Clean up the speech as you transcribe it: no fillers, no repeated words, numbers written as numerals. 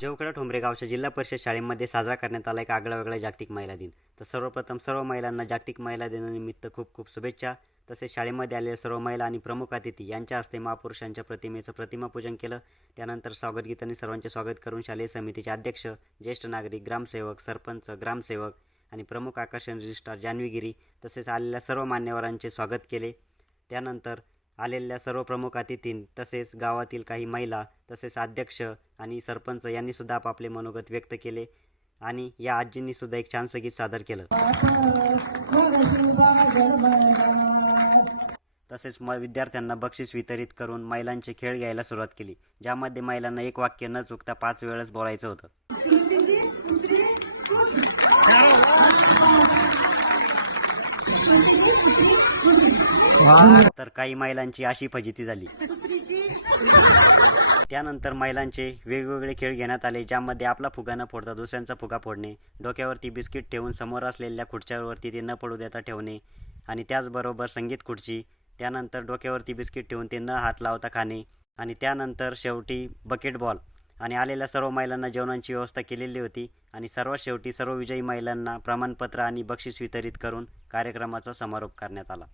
जवखेडा ठोंबरे गावच्या जिल्हा परिषद शाळेमध्ये साजरा करण्यात आला एक आगळावेगळा जागतिक महिला दिन। तर सर्वप्रथम सर्व महिलांना जागतिक महिला दिनानिमित्त खूप खूप शुभेच्छा। तसेच शाळेमध्ये आलेल्या सर्व महिला आणि प्रमुख अतिथी यांच्या हस्ते महापुरुषांच्या प्रतिमेचं प्रतिमापूजन केलं। त्यानंतर स्वागत गीताने सर्वांचे स्वागत करून शालेय समितीचे अध्यक्ष, ज्येष्ठ नागरिक, ग्रामसेवक, सरपंच, ग्रामसेवक आणि प्रमुख आकर्षण रजिस्ट्रार जान्हवीगिरी तसेच आलेल्या सर्व मान्यवरांचे स्वागत केले। त्यानंतर आलेल्या सर्व प्रमुख अतिथी तसेच गावातील काही महिला तसेच अध्यक्ष आणि सरपंच यांनी सुद्धा आपापले मनोगत व्यक्त केले आणि या आजींनी सुद्धा एक छानसं गीत सादर केलं। तसेच विद्यार्थ्यांना बक्षीस वितरित करून महिलांचे खेळ घ्यायला सुरुवात केली, ज्यामध्ये महिलांना एक वाक्य न चुकता 5 वेळेस बोलायचं होतं। तर काही महिलांची अशी फजिती झाली। त्यानंतर महिलांचे वेगवेगळे खेळ घेण्यात आले, ज्यामध्ये आपला फुगा न फोडता दुसऱ्यांचा फुगा फोडणे, डोक्यावरती बिस्किट ठेवून समोर असलेल्या खुर्च्यावरती ते न पडू देता ठेवणे आणि त्याचबरोबर संगीत खुर्ची, त्यानंतर डोक्यावरती बिस्किट ठेवून ते न हात लावता खाणे आणि त्यानंतर शेवटी बकेट बॉल आणि आलेल्या सर्व महिलांना जेवणाची व्यवस्था केलेली होती आणि सर्वात शेवटी सर्व विजयी महिलांना प्रमाणपत्र आणि बक्षीस वितरित करून कार्यक्रमाचा समारोप करण्यात आला।